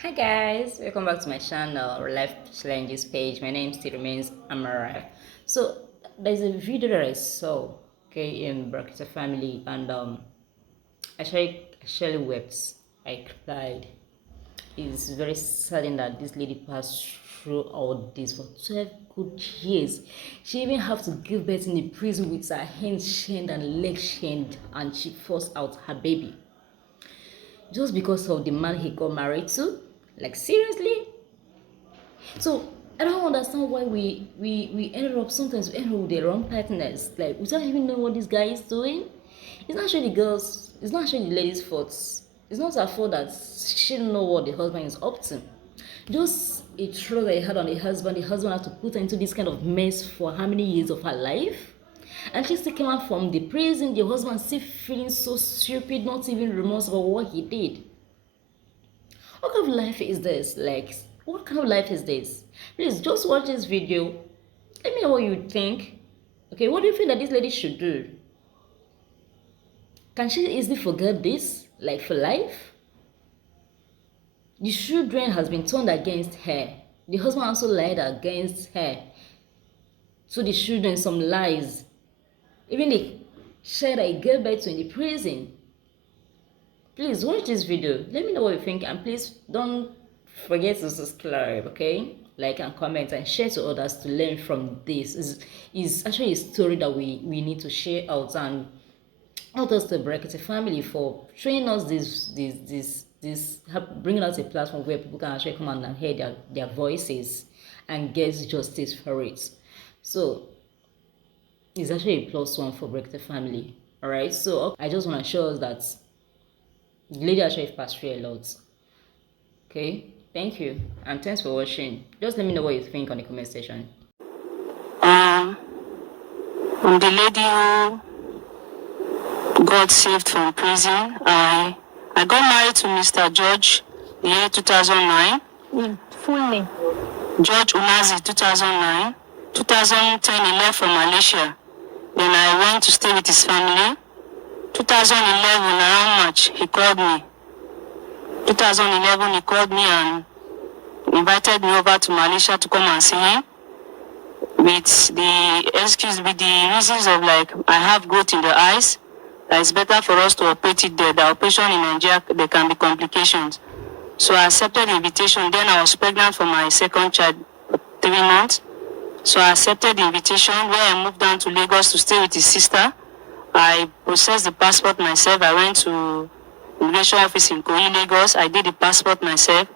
Hi guys, welcome back to my channel, Life Challenges page. My name still remains Amara. So there's a video that I saw, okay, in Bracketa family, and I actually wept. I cried. It's very saddening that this lady passed through all this for 12 good years. She even have to give birth in the prison with her hands chained and legs chained, and she forced out her baby just because of the man he got married to. Like, seriously? So I don't understand why we ended up, sometimes we end up with the wrong partners, like without even knowing what this guy is doing. It's not actually the girls, it's not actually the lady's fault. It's not her fault that she didn't know what the husband is up to. Just a trust that he had on the husband had to put her into this kind of mess for how many years of her life. And she still came out from the prison, the husband still feeling so stupid, not even remorseful for what he did. What kind of life is this? Like, what kind of life is this? Please just watch this video. Let me know what you think. Okay, what do you think that this lady should do? Can she easily forget this? Like, for life? The children has been turned against her. The husband also lied against her. So the children, some lies. Even the child I gave birth to in the prison. Please watch this video. Let me know what you think, and please don't forget to subscribe, okay? Like and comment and share to others to learn from this. Is actually a story that we need to share out, and not just the Brackety family for showing us this bringing us a platform where people can actually come and hear their voices and get justice for it. So it's actually a plus one for Brackety family. All right, so I just want to show us that the lady actually passed through a lot. Okay, thank you, and thanks for watching. Just let me know what you think on the comment section. I'm the lady who got saved from prison. I got married to Mr. George the year 2009. Full name. George Unazi, 2009. 2010 he left from Malaysia. Then I went to stay with his family. 2011 around March he called me. 2011 he called me and invited me over to Malaysia to come and see him, with the reasons of, like, I have growth in the eyes, that it's better for us to operate it there. The operation in Nigeria, there can be complications. So I accepted the invitation. Then I was pregnant for my second child, 3 months. So I accepted the invitation, where I moved down to Lagos to stay with his sister. I processed the passport myself. I went to immigration office in Koyi, Lagos. I did the passport myself.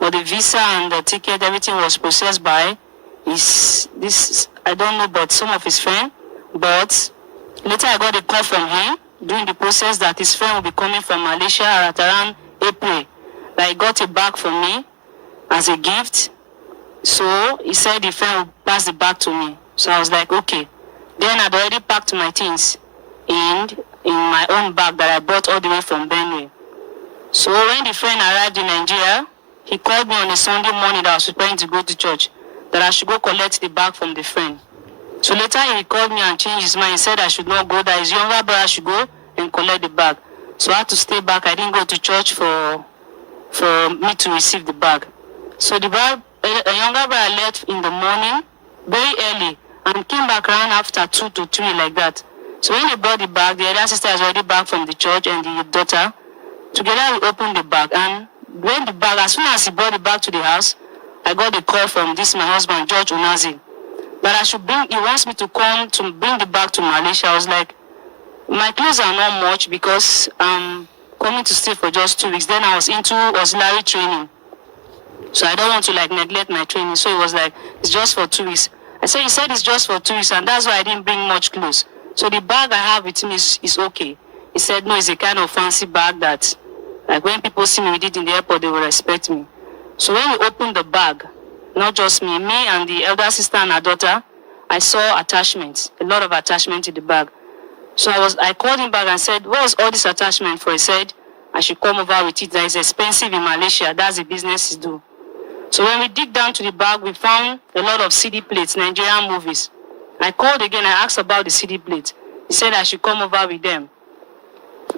But the visa and the ticket, everything was processed by I don't know, but some of his friends. But later I got a call from him during the process that his friend will be coming from Malaysia at around April. That he got a bag from me as a gift. So he said the friend will pass the bag to me. So I was like, okay. Then I'd already packed my things in my own bag that I brought all the way from Benue. So when the friend arrived in Nigeria, he called me on a Sunday morning that I was preparing to go to church, that I should go collect the bag from the friend. So later he called me and changed his mind. He said I should not go, that his younger brother should go and collect the bag. So I had to stay back. I didn't go to church for me to receive the bag. So the bag, a younger brother left in the morning, very early, and came back around after 2 to 3 like that. So when they brought the bag, the other sister was already back from the church, and the daughter, together we opened the bag. And when the bag, as soon as he brought the bag to the house, I got a call from my husband, George Unazi, that he wants me to come to bring the bag to Malaysia. I was like, my clothes are not much because I'm coming to stay for just 2 weeks. Then I was into auxiliary training. So I don't want to, like, neglect my training. So it was like, it's just for 2 weeks. He said it's just for 2 weeks, and that's why I didn't bring much clothes. So the bag I have with me is okay. He said, no, it's a kind of fancy bag that, like, when people see me with it in the airport, they will respect me. So when we opened the bag, not just me and the elder sister and her daughter, I saw attachments, a lot of attachments in the bag. So I called him back and said, what was all this attachment for? He said, I should come over with it. That is expensive in Malaysia. That's the business he do. So when we dig down to the bag, we found a lot of CD plates, Nigerian movies. I called again, I asked about the CD plates. He said I should come over with them.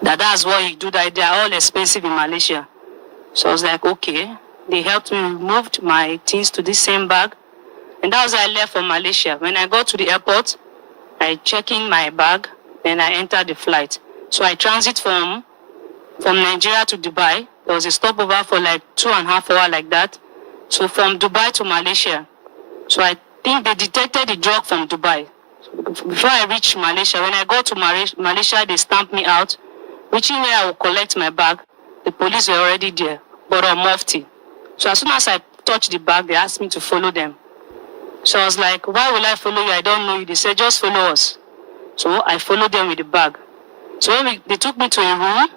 That's what he do, that they are all expensive in Malaysia. So I was like, okay. They helped me remove my things to this same bag. And that was how I left for Malaysia. When I got to the airport, I checked in my bag, then I entered the flight. So I transit from Nigeria to Dubai. There was a stopover for like 2.5 hours like that. So from Dubai to Malaysia. So I think they detected the drug from Dubai. So before I reached Malaysia, when I got to Malaysia, they stamped me out. Reaching where I would collect my bag, the police were already there, but on mufti. So as soon as I touched the bag, they asked me to follow them. So I was like, why will I follow you? I don't know you. They said, just follow us. So I followed them with the bag. So when they took me to a room,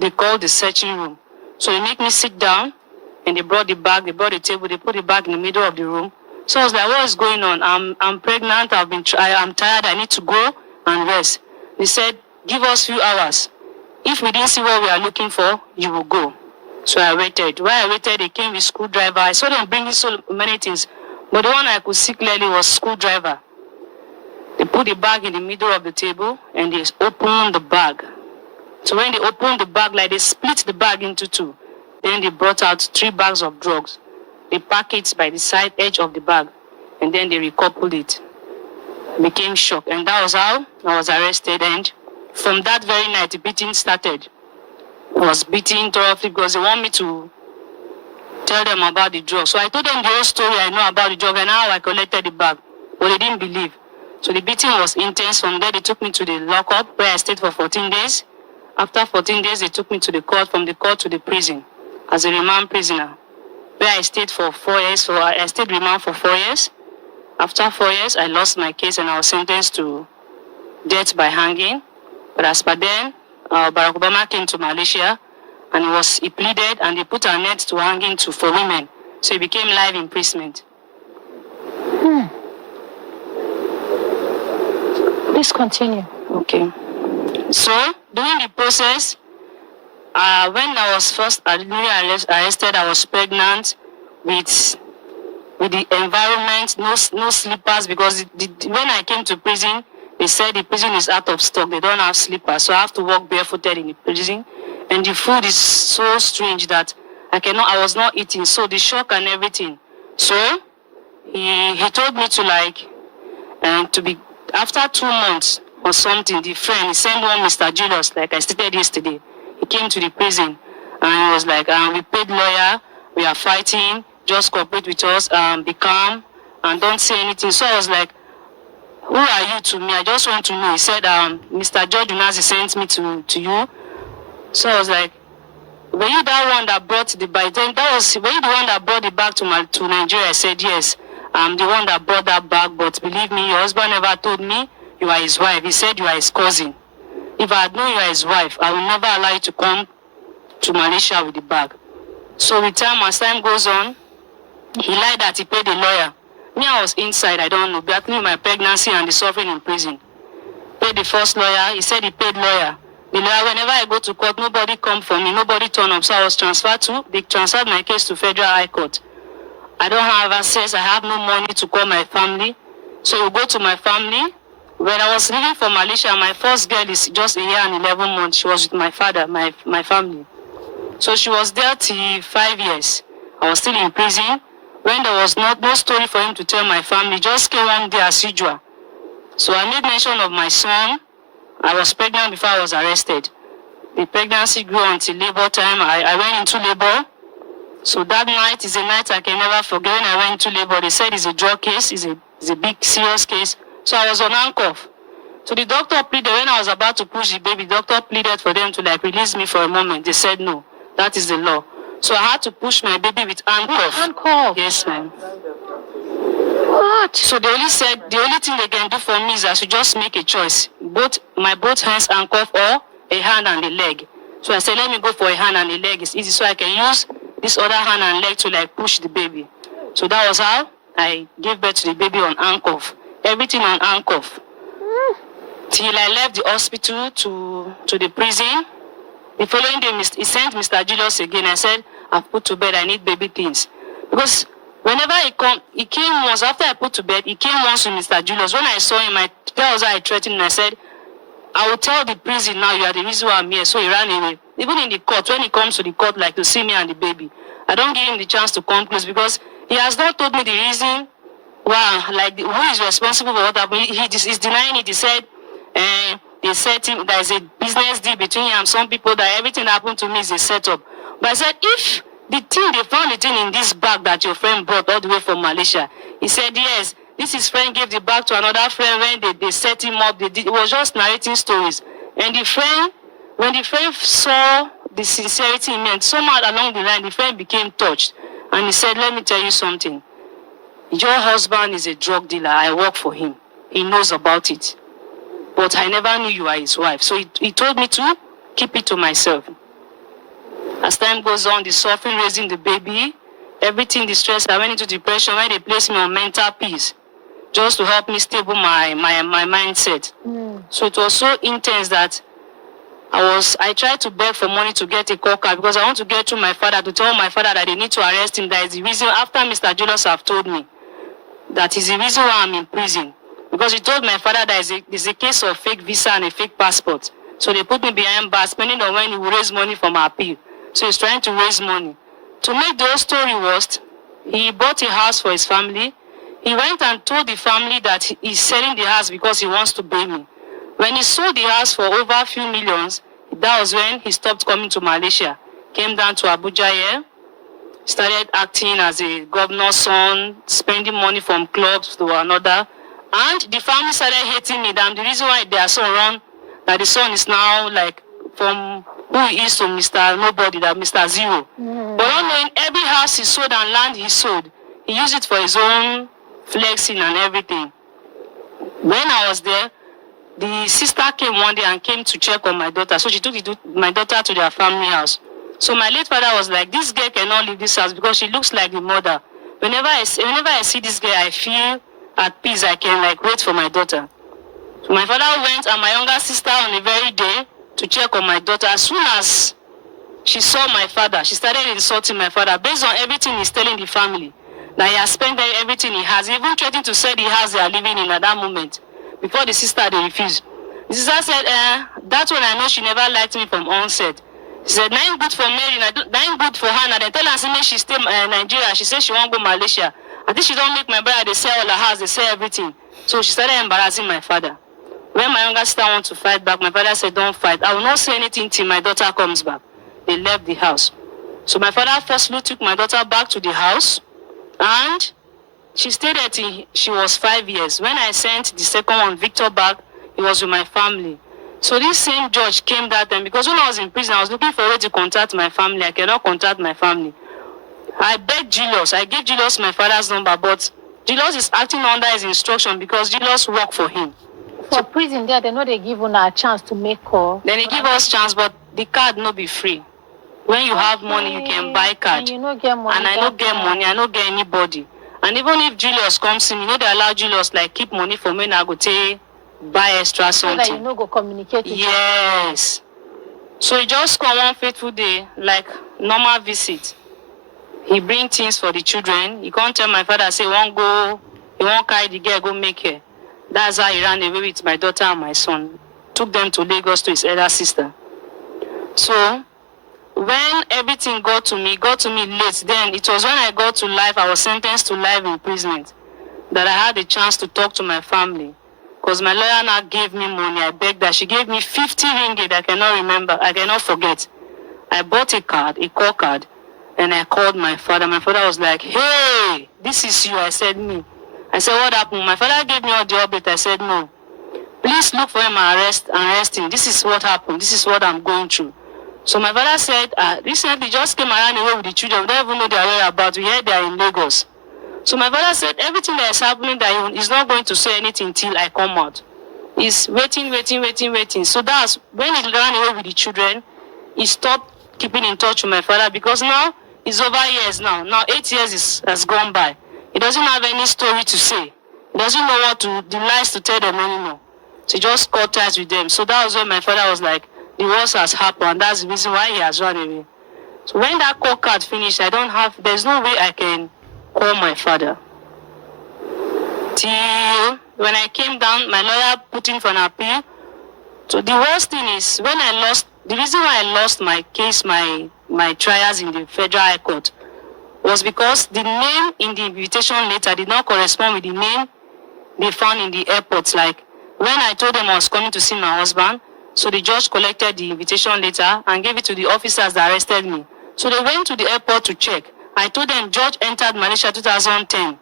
they called the searching room. So they make me sit down, and they brought the bag, they brought the table, they put the bag in the middle of the room. So I was like, what is going on? I'm pregnant, I'm tired, I need to go and rest. They said, give us few hours. If we didn't see what we are looking for, you will go. So I waited. While I waited, they came with screwdriver. I saw them bringing so many things. But the one I could see clearly was screwdriver. They put the bag in the middle of the table and they opened the bag. So when they opened the bag, like they split the bag into two. Then they brought out 3 bags of drugs. They packed it by the side edge of the bag. And then they recoupled it. I became shocked. And that was how I was arrested. And from that very night, the beating started. I was beaten thoroughly because they want me to tell them about the drug. So I told them the whole story I know about the drug and how I collected the bag. But they didn't believe. So the beating was intense. From there, they took me to the lockup where I stayed for 14 days. After 14 days, they took me to the court, from the court to the prison as a remand prisoner, where I stayed for 4 years. So I stayed remand for 4 years. After 4 years, I lost my case and I was sentenced to death by hanging. But as per then, Barack Obama came to Malaysia and he pleaded and they put an end to hanging for women. So it became life imprisonment. Please continue. Okay. So during the process, when I was first arrested, I was pregnant with the environment, no slippers, because when I came to prison, they said the prison is out of stock. They don't have slippers, so I have to walk barefooted in the prison. And the food is so strange that I was not eating. So the shock and everything. So he told me to be after 2 months or something. The friend, he sent one Mr. Julius, like I stated yesterday. He came to the prison and he was like, we paid lawyer, we are fighting, just cooperate with us, be calm and don't say anything. So I was like, who are you to me? I just want to know. He said, Mr. George Unazi sent me to you. So I was like, were you that one that brought the bag? Then were you the one that brought the bag to Nigeria? I said, yes, I'm the one that brought that bag, but believe me, your husband never told me you are his wife. He said you are his cousin. If I had known you are his wife, I will never allow you to come to Malaysia with the bag. So with time, as time goes on, he lied that he paid a lawyer. Me, I was inside, I don't know, battling my pregnancy and the suffering in prison. Paid the first lawyer, he said he paid lawyer. The lawyer, whenever I go to court, nobody come for me, nobody turn up. So I was they transferred my case to Federal High Court. I don't have access, I have no money to call my family. So we go to my family. When I was leaving for Malaysia, my first girl is just 1 year and 11 months. She was with my father, my family. So she was there till 5 years. I was still in prison. When there was no story for him to tell my family, just came one day as usual. So I made mention of my son. I was pregnant before I was arrested. The pregnancy grew until labor time. I went into labor. So that night is a night I can never forget. When I went into labor, they said it's a drug case, it's a big, serious case. So I was on handcuff. So the doctor pleaded, when I was about to push the baby, the doctor pleaded for them to release me for a moment. They said no, that is the law. So I had to push my baby with handcuff. Handcuff? Yes, ma'am. What? So they only said the only thing they can do for me is I should just make a choice. Both hands handcuff or a hand and a leg. So I said, let me go for a hand and a leg. It's easy, so I can use this other hand and leg to push the baby. So that was how I gave birth to the baby on handcuff. Everything on handcuff. Till I left the hospital to the prison. The following day, he sent Mr. Julius again. I said, I've put to bed, I need baby things. Because whenever he came once, after I put to bed, he came once with Mr. Julius. When I saw him, that was how I threatened him. I said, I will tell the prison now you are the reason why I'm here. So he ran away. Even in the court, when he comes to the court to see me and the baby, I don't give him the chance to come close because he has not told me the reason why, like who is responsible for what happened. He's denying it. He said they set him, there is a business deal between him and some people, that everything that happened to me is a setup. But I said, if the thing, they found the thing in this bag that your friend brought all the way from Malaysia. He said, yes, this his friend gave the bag to another friend when they set him up. It was just narrating stories. And the friend, when the friend saw the sincerity in me, and somehow along the line, the friend became touched. And he said, let me tell you something. Your husband is a drug dealer. I work for him. He knows about it. But I never knew you are his wife. So he told me to keep it to myself. As time goes on, the suffering, raising the baby, everything, the stress, I went into depression when they placed me on mental peace, just to help me stable my mindset. So it was so intense that I tried to beg for money to get a call card because I want to get to my father to tell my father that they need to arrest him. That is the reason, after Mr. Julius have told me, that is the reason why I'm in prison. Because he told my father that it's a case of fake visa and a fake passport. So they put me behind bars, depending on when he will raise money from our appeal. So he's trying to raise money. To make the whole story worse, he bought a house for his family. He went and told the family that he's selling the house because he wants to pay me. When he sold the house for over a few millions, that was when he stopped coming to Malaysia. Came down to Abuja here, started acting as a governor's son, spending money from clubs to another. And the family started hating me. That the reason why their son run, that the son is now like from who he is to Mr. Nobody, that Mr. Zero. But not knowing every house he sold and land he sold, he used it for his own flexing and everything. When I was there, the sister came one day and came to check on my daughter. So she took my daughter to their family house. So my late father was like, this girl cannot leave this house because she looks like the mother. Whenever I see this girl, I feel at peace. I can like wait for my daughter. So my father went and my younger sister on the very day to check on my daughter. As soon as she saw my father, she started insulting my father based on everything he's telling the family. That he has spent everything he has. He even threatened to sell the house they are living in at that moment. Before the sister, they refused. The sister said, that's when I know she never liked me from onset. She said, "Nine good for Mary, nine good for her." And they tell her, say, she stay in Nigeria. She said she won't go Malaysia. I think she don't make my brother, they sell all her house, they sell everything. So she started embarrassing my father. When my younger sister wanted to fight back, my father said, don't fight. I will not say anything till my daughter comes back. They left the house. So my father firstly took my daughter back to the house, and she stayed there till she was 5 years. When I sent the second one, Victor, back, he was with my family. So this same judge came that time, because when I was in prison, I was looking for a way to contact my family. I cannot contact my family. I begged Julius. I gave Julius my father's number, but Julius is acting under his instruction because Julius worked for him. For prison there, they know they give una a chance to make call. Then they give us chance, but the card no be free. When you have money, you can buy card. And you no get money. And I no get money. I no get anybody. And even if Julius comes in, you know they allow Julius like keep money for me and I go take buy extra something. So that you no go communicate with yes. So he just come one faithful day, like normal visit. He bring things for the children. He can't tell my father, say, he won't carry the girl, go make her. That's how he ran away with my daughter and my son. Took them to Lagos to his elder sister. So when everything got to me late. Then it was when I got to life, I was sentenced to life imprisonment, that I had a chance to talk to my family. Because my lawyer now gave me money. I begged her. She gave me 50 ringgit. I cannot forget. I bought a call card, and I called my father. My father was like, hey, this is you. I said, me. I said, what happened? My father gave me all the update. I said, no. Please look for him and arrest him. This is what happened. This is what I'm going through. So my father said, recently just came around away with the children. We don't even know their whereabouts. We heard they are in Lagos. So my father said, everything that is happening, that he's not going to say anything till I come out. He's waiting. So that's when he ran away with the children, he stopped keeping in touch with my father, because now it's over years now. Now 8 years has gone by. He doesn't have any story to say. He doesn't know the lies to tell them anymore. So he just cut ties with them. So that was when my father was like, the worst has happened, and that's the reason why he has run away. So when that call card finished, there's no way I can call my father. Till when I came down, my lawyer put in for an appeal. So the worst thing is, the reason why I lost my case, my trials in the Federal High Court, was because the name in the invitation letter did not correspond with the name they found in the airport. Like when I told them I was coming to see my husband, so the judge collected the invitation letter and gave it to the officers that arrested me. So they went to the airport to check. I told them George entered Malaysia 2010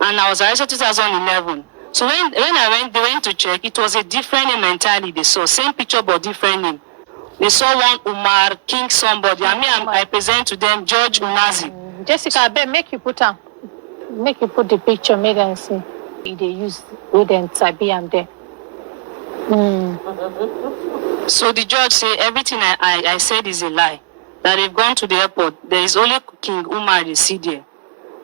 and I was arrested 2011. So when they went to check, it was a different name entirely. They saw same picture but different name. They saw one Umar King somebody. And me, I present to them George Unazi. Jessica, I beg, make you put the picture, make them see. They use with them Sabi and there. So the judge said everything I said is a lie. That they've gone to the airport. There is only King Umar they see there.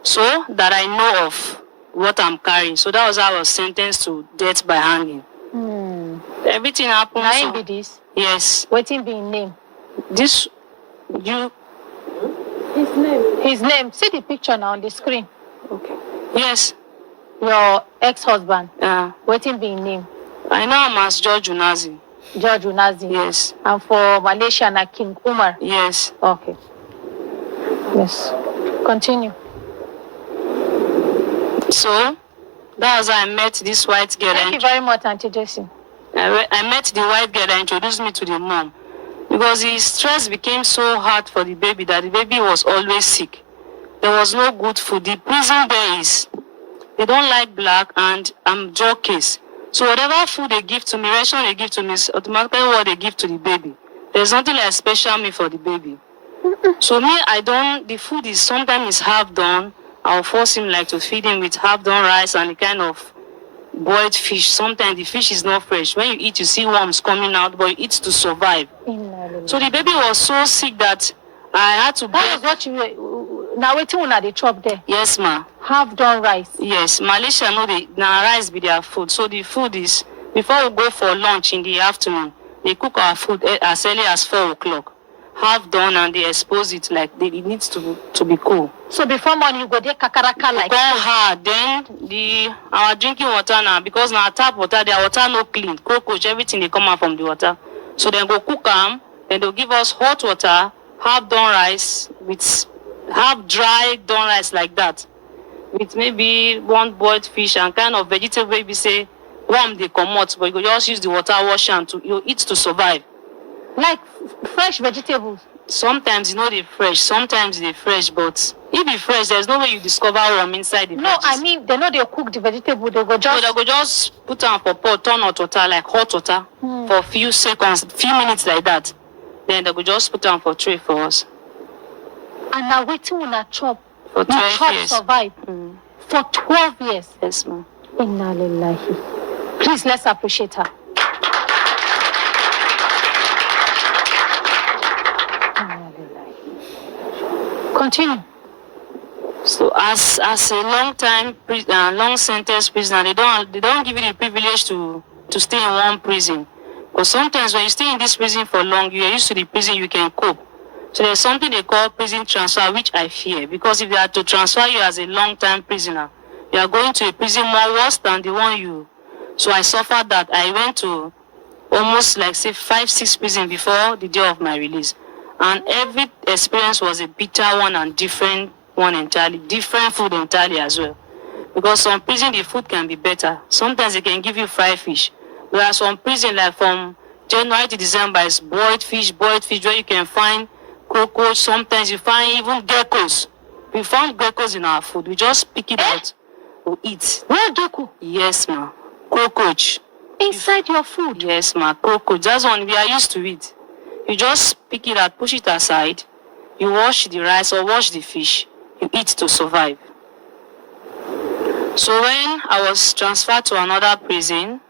So that I know of what I'm carrying. So that was how I was sentenced to death by hanging. Everything happened. Now be this. Yes. Waiting be in name. This you. His name. His name. See the picture now on the screen. Okay. Yes. Your ex-husband. Yeah. Waiting be in name. I know him as George Unazi. George Unazi. Yes. And for Malaysia, na King Umar. Yes. Okay. Yes. Continue. So that was how I met this white girl. Thank you very much, Auntie Jessie. I met the white girl that introduced me to the mom. Because the stress became so hard for the baby that the baby was always sick. There was no good food. The prison there is, they don't like black and I'm drug case. So whatever food they give to me, ration they give to me is automatically what they give to the baby. There's nothing like special meal for the baby. So me, the food is sometimes half done. I'll force him like to feed him with half done rice and a kind of boiled fish. Sometimes the fish is not fresh. When you eat, you see worms coming out, but you eat to survive. So the baby was so sick that I had to. That was what you were. Now waiting on the chop there. Yes, ma. Half done rice. Yes, Malaysia know now rice be their food. So the food is before we go for lunch in the afternoon, they cook our food as early as 4 o'clock. Half done and they expose it like it needs to be cool. So before morning you go there kakaraka like. Go hard. Then our drinking water now because now tap water their water no clean. Cockroach everything they come out from the water. So then go cook them. Then they'll give us hot water, half done rice with half dry done rice like that, with maybe one boiled fish and kind of vegetable. Maybe say worm they come out, but you go just use the water wash and you eat to survive. Like fresh vegetables. Sometimes they fresh, sometimes they fresh, but if it's fresh, there's no way you discover worm inside the veggies. No, I mean they know they cook the vegetable. They go just put on for pot, turn hot water like hot water for a few seconds, few minutes like that. Then they go just put on for tray for us. And now waiting on a chop. For 12 years. Survive. For 12 years. Yes, ma'am. Inna lillahi. Please let's appreciate her. Continue. So as a long sentence prisoner, they don't give you the privilege to stay in one prison. But sometimes when you stay in this prison for long, you are used to the prison, you can cope. So there's something they call prison transfer, which I fear. Because if they are to transfer you as a long-time prisoner, you are going to a prison more worse than the one you. So I suffered that. I went to almost like say 5-6 prison before the day of my release. And every experience was a bitter one and different one entirely, different food entirely as well. Because some prison, the food can be better. Sometimes they can give you fried fish. Whereas some prison, like from January to December, is boiled fish where you can find cockroach. Sometimes you find even geckos. We found geckos in our food. We just pick it out. We eat. Where gecko? Yes, ma. Cockroach. Inside your food? Yes, ma. Cockroach. That's one we are used to it. You just pick it out, push it aside. You wash the rice or wash the fish. You eat to survive. So when I was transferred to another prison,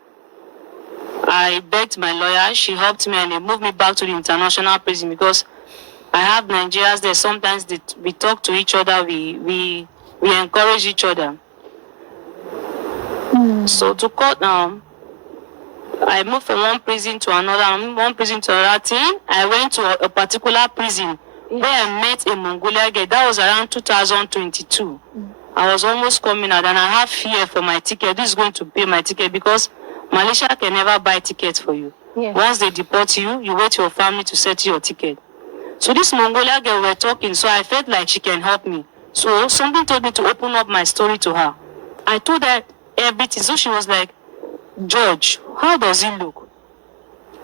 I begged my lawyer. She helped me and they moved me back to the international prison because I have Nigerians there. Sometimes we talk to each other. We encourage each other. So to cut down, I moved from one prison to another, one prison to another thing. I went to a particular prison where I met a Mongolian girl. That was around 2022. I was almost coming out and I have fear for my ticket. This is going to pay my ticket because Malaysia can never buy tickets for you. Yes. Once they deport you, you wait your family to settle your ticket. So this Mongolia girl were talking, so I felt like she can help me. So something told me to open up my story to her. I told her everything. So she was like, George, how does he look?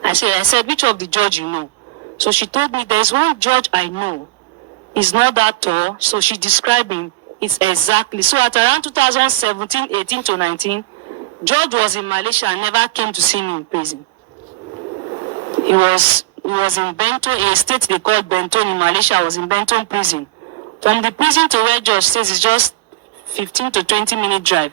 I said, which of the George you know? So she told me there's one George I know. He's not that tall. So she described him. It's exactly. So at around 2017, 18 to 19, George was in Malaysia and never came to see me in prison. He was in Bento, a state they call Bento in Malaysia. I was in Bento prison. From the prison to where George stays is just 15 to 20-minute drive.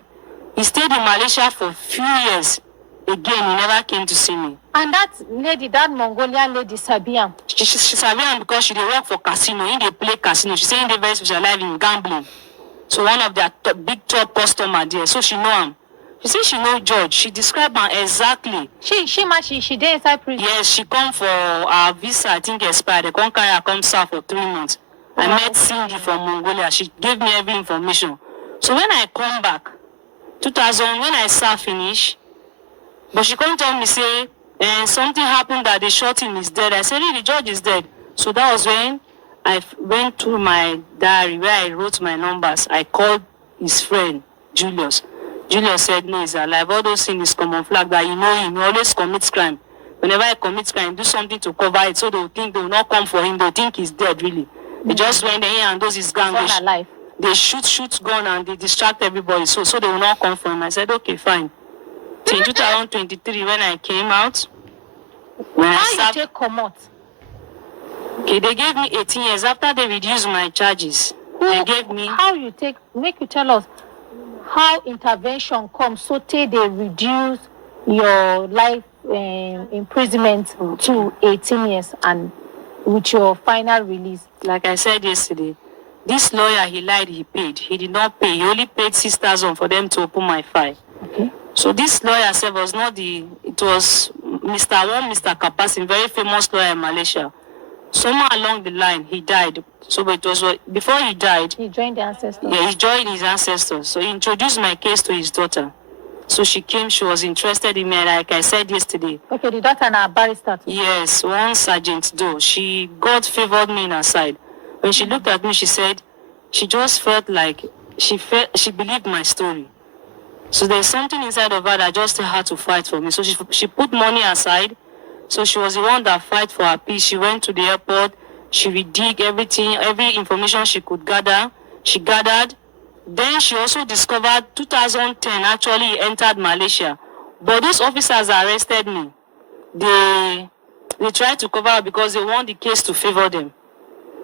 He stayed in Malaysia for a few years. Again, he never came to see me. And that lady, that Mongolian lady, Sabiam. She Sabiam because she dey work for casino. He dey play casino. She say they very specialized in gambling. So one of their big top customer there. So she know him. She say she know George. She described him exactly. She dey inside prison. Yes, she come for her visa. I think expired. They come carry her come serve for 3 months. I met Cindy from Mongolia. She gave me every information. So when I come back, 2000, when I serve finish, but she come tell me say, something happened that they shot him, is dead. I said, really, George is dead. So that was when I went through my diary where I wrote my numbers. I called his friend, Julius. Julius said, no, he's alive. All those things is common flag that you know him. He always commits crime. Whenever he commits crime, do something to cover it so they will think they will not come for him. They will think he's dead, really. They just went there and those his gang. They shoot gun and they distract everybody. So they will not come for him. I said, okay, fine. In 2023, when I came out, How you take come okay, they gave me 18 years after they reduced my charges. They gave me. How you take? Make you tell us how intervention comes so they reduce your life imprisonment to 18 years and with your final release. Like I said yesterday, this lawyer, he lied, he paid. He did not pay. He only paid 6,000 for them to open my file. Okay. So this lawyer said was not it was Mr. Kapasin, very famous lawyer in Malaysia. Somewhere along the line, he died. So it was before he died. He joined the ancestors. Yeah, he joined his ancestors. So he introduced my case to his daughter. So she came, she was interested in me, like I said yesterday. Okay, the daughter and a barrister too. Yes, one Sergeant Doe. God favored me in her side. When she looked at me, she said, she just felt like she believed my story. So there's something inside of her that just had to fight for me. So she put money aside. So she was the one that fight for her peace. She went to the airport. She redig everything, every information she could gather. She gathered. Then she also discovered 2010 actually entered Malaysia. But those officers arrested me. They tried to cover up because they want the case to favor them.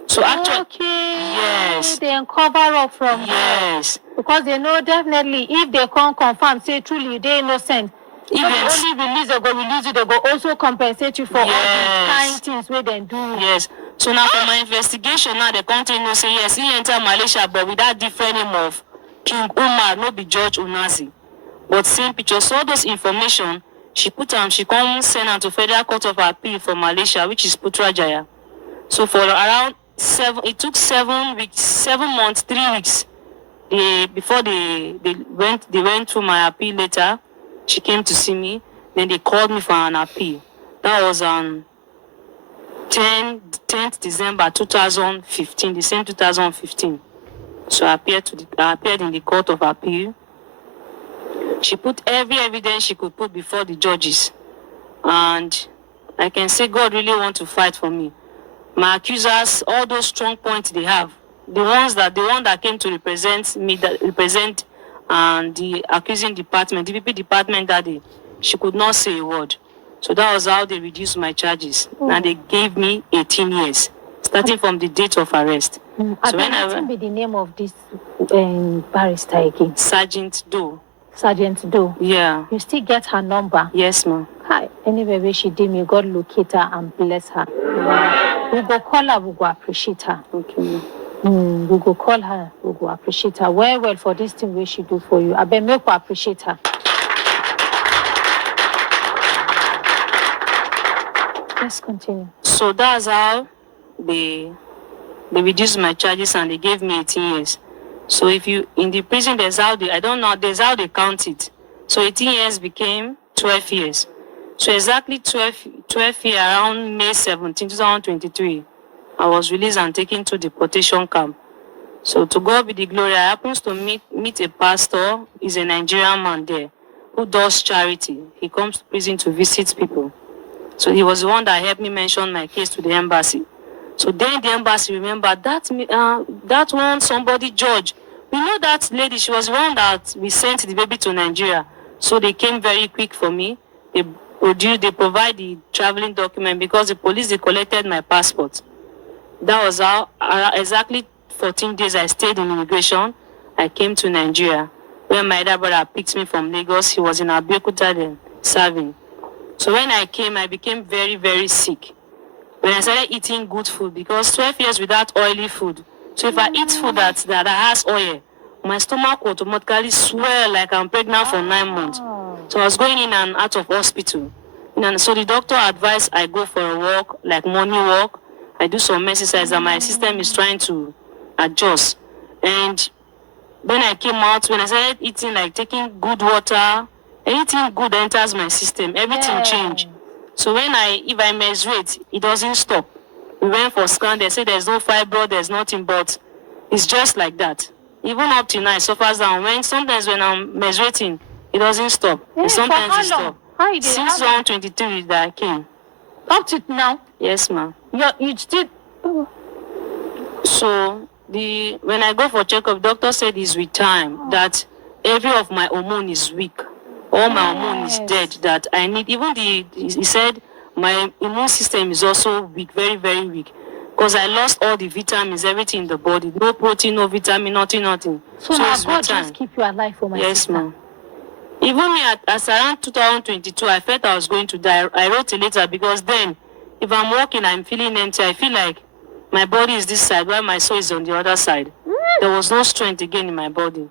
So actually, yes. They cover up from yes. Her. Because they know definitely if they can't confirm, say truly they're innocent. If they only release, they go release you, they go also compensate you for all these kind things where they do. Yes. So now for my investigation, now the country knows say yes, he entered Malaysia, but with that different name of King Umar, not be George Unazi. But same picture. So all those information, she come send her to Federal Court of Appeal for Malaysia, which is Putrajaya. So for around it took 7 weeks, 7 months, 3 weeks. Before they went through my appeal letter. She came to see me. Then they called me for an appeal. That was on 10th December 2015, the same 2015. So I appeared in the Court of Appeal. She put every evidence she could put before the judges. And I can say God really wants to fight for me. My accusers, all those strong points they have, the one that came to represent me, that represent the accusing department, the DPP department that day, she could not say a word. So that was how they reduced my charges. And they gave me 18 years, starting from the date of arrest. So what be the name of this barrister again? Sergeant Doe. Sergeant Doe. Yeah. You still get her number? Yes, ma'am. Hi. Anyway, where she did me, God locate her and bless her. We go call her, we go appreciate her. Okay, ma'am. We go call her, we go appreciate her. Well, for this thing we she do for you. I bet make we appreciate her. Let's continue. So that's how they reduced my charges and they gave me 18 years. So if you in the prison, there's how they count it. So 18 years became 12 years. So exactly 12 years around May 17, 2023. I was released and taken to the deportation camp. So to God be the glory. I happens to meet a pastor. He's a Nigerian man there who does charity. He comes to prison to visit people. So he was the one that helped me mention my case to the embassy. So then the embassy remembered that one somebody judge. We know that lady. She was the one that we sent the baby to Nigeria. So they came very quick for me. They provide the traveling document because the police they collected my passport. That was how exactly 14 days I stayed in immigration. I came to Nigeria, where my elder brother picked me from Lagos. He was in Abeokuta then, serving. So when I came, I became very, very sick. When I started eating good food, because 12 years without oily food. So if I eat food that has oil, my stomach will automatically swell like I'm pregnant for 9 months. So I was going in and out of hospital. And so the doctor advised I go for a walk, like morning walk. I do some exercise and my system is trying to adjust. And when I came out, when I started eating, like taking good water, anything good enters my system, everything changed. So if I menstruate, it doesn't stop. We went for scan, they say there's no fibroid, there's nothing, but it's just like that. Even up till now, it suffers down. Sometimes when I'm menstruating, it doesn't stop. And sometimes it stops. Since 2023 that I came. Up to now? Yes, ma'am. You still... So when I go for checkup, doctor said it's with time, that every of my hormone is weak. All my hormone is dead, that I need, he said my immune system is also weak, very, very weak. Because I lost all the vitamins, everything in the body. No protein, no vitamin, nothing. So now God just keep you alive for my Yes, sister. ma'am. Even me, as around 2022, I felt I was going to die. I wrote a letter because then, if I'm walking, I'm feeling empty. I feel like my body is this side, while my soul is on the other side. There was no strength again in my body.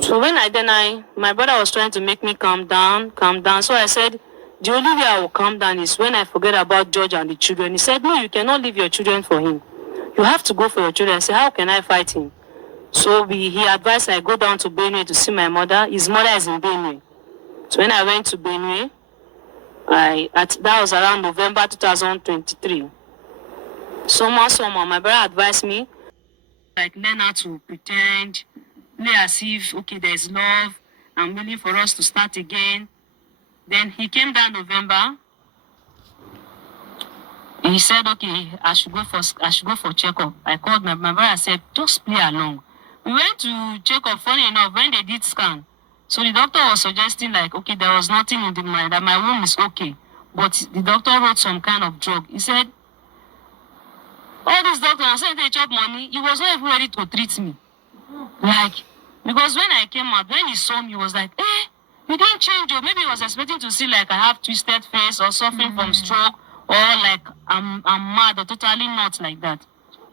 So when my brother was trying to make me calm down. So I said, the only way I will calm down is when I forget about George and the children. He said, no, you cannot leave your children for him. You have to go for your children. I said, how can I fight him? So he advised I go down to Benue to see my mother. His mother is in Benue. So when I went to Benue, that was around November 2023. Somehow, my brother advised me, like, learn how to pretend, play as if, okay, there's love, I'm willing for us to start again. Then he came down November. He said, okay, I should go for checkup. I called my brother, said, just play along. We went to check up, funny enough, when they did scan. So the doctor was suggesting, like, okay, there was nothing in the mind, that my womb is okay. But the doctor wrote some kind of drug. He said, all these doctors, I said they chop money, he was not even ready to treat me. Like, because when I came out, when he saw me, he was like, you didn't change. Or maybe he was expecting to see, like, I have twisted face or suffering from stroke, or like I'm mad, or totally not like that.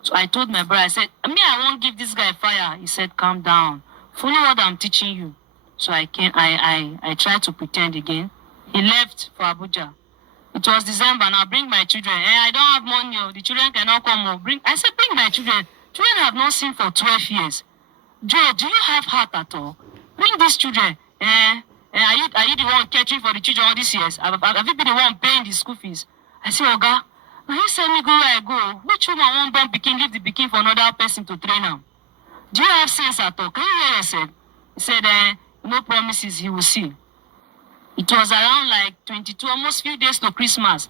So I told my brother, I said, I won't give this guy fire. He said, calm down. Follow what I'm teaching you. So I tried to pretend again. He left for Abuja. It was December, now bring my children. I don't have money, the children cannot come. I said, bring my children. Children have not seen for 12 years. Joe, do you have heart at all? Bring these children. Are you the one catching for the children all these years? Have you been the one paying the school fees? I said, Oga, now you send me go where I go. Which woman won't born pikin, leave the pikin for another person to train him? Do you have sense at all? Can you hear what I said? He said, no promises, he will see. It was around like 22, almost few days to Christmas.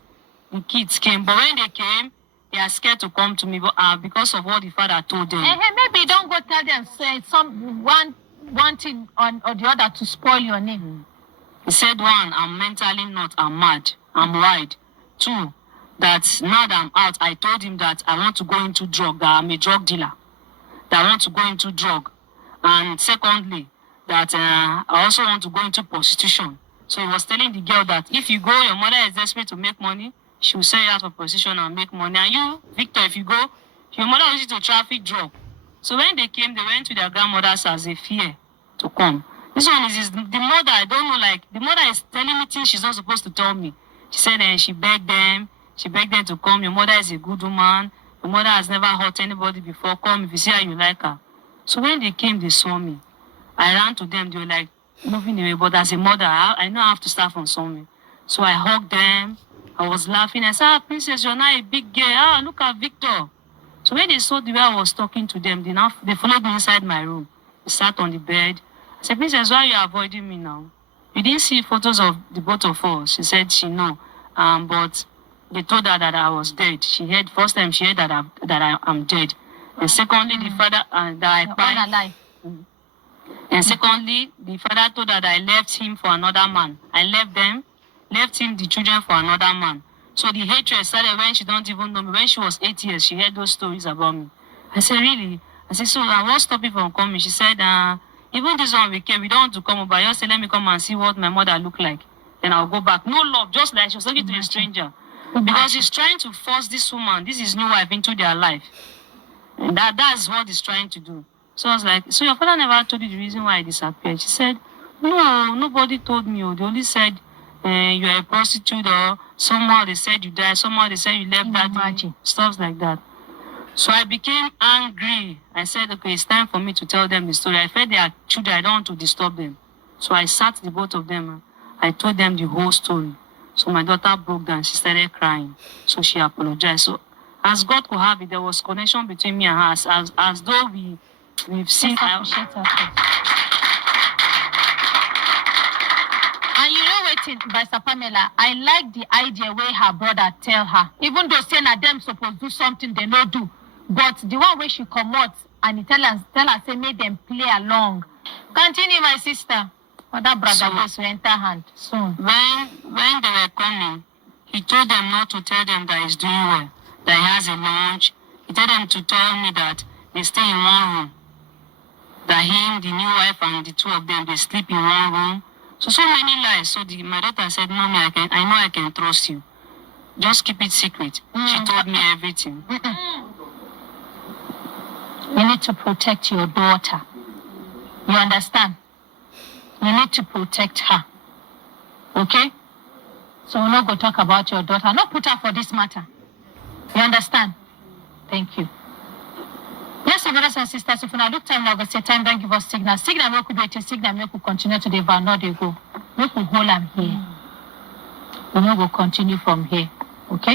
The kids came, but when they came, they are scared to come to me because of what the father told them. Maybe don't go tell them, say one thing or the other to spoil your name. He said, one, I'm mentally not, I'm mad, I'm wide. Two, that now that I'm out, I told him that I want to go into drug, that I'm a drug dealer, that I want to go into drug. And secondly, that I also want to go into prostitution. So he was telling the girl that if you go, your mother is desperate to make money, she will sell you out of prostitution and make money. And you, Victor, if you go, your mother will use you to traffic drug. So when they came, they went to their grandmothers as a fear to come. This one is the mother, I don't know, like, the mother is telling me things she's not supposed to tell me. She said she begged them to come. Your mother is a good woman. Your mother has never hurt anybody before. Come, if you see her, you like her. So when they came, they saw me. I ran to them, they were like, moving away. But as a mother, I know I have to start from somewhere. So I hugged them. I was laughing. I said, ah, Princess, you're not a big girl. Ah, look at Victor. So when they saw the way I was talking to them, they followed me inside my room. They sat on the bed. I said, Princess, why are you avoiding me now? You didn't see photos of the both of us. She said she know. But they told her that I was dead. First time she heard that I am dead. And secondly, the father that I cried. And secondly, the father told her that I left him for another man. I left him the children for another man. So the hatred started when she don't even know me. When she was 8 years, she heard those stories about me. I said, really? I said, so I won't stop you from coming. She said, even this one we came, we don't want to come over. I just said, let me come and see what my mother look like. Then I'll go back. No love, just like she was talking to a stranger. Because he's trying to force this woman, this is new wife, into their life. And that's what he's trying to do. So I was like, so your father never told you the reason why I disappeared? She said, no, nobody told me. They only said you're a prostitute, or somehow they said you died, somehow they said you left that, stuff like that. So I became angry. I said, okay, it's time for me to tell them the story. I felt they are children, I don't want to disturb them. So I sat the both of them. I told them the whole story. So my daughter broke down. She started crying. So she apologized. So as God could have it, there was connection between me and her, as though we've seen. And you know what, Pastor Pamela, I like the idea where her brother tell her, even though saying that them supposed to do something they no do, but the one where she come out and he tell her say make them play along. Continue, my sister. Other brother goes to enter hand soon. When they were coming, he told them not to tell them that he's doing well, that he has a lunch. He told them to tell me that they stay in one room, that him, the new wife, and the two of them, they sleep in one room. So many lies. So my daughter said, Mommy, I know I can trust you. Just keep it secret. She told me everything. You need to protect your daughter. You understand? You need to protect her. Okay? So we're not going to talk about your daughter. Not put her for this matter. You understand? Thank you. Yes, brothers and sisters, if we now look time now, we say time, don't give us signal. Signal, we could wait a signal, we could continue to the van, not they go. We could hold them here. We will continue from here. Okay?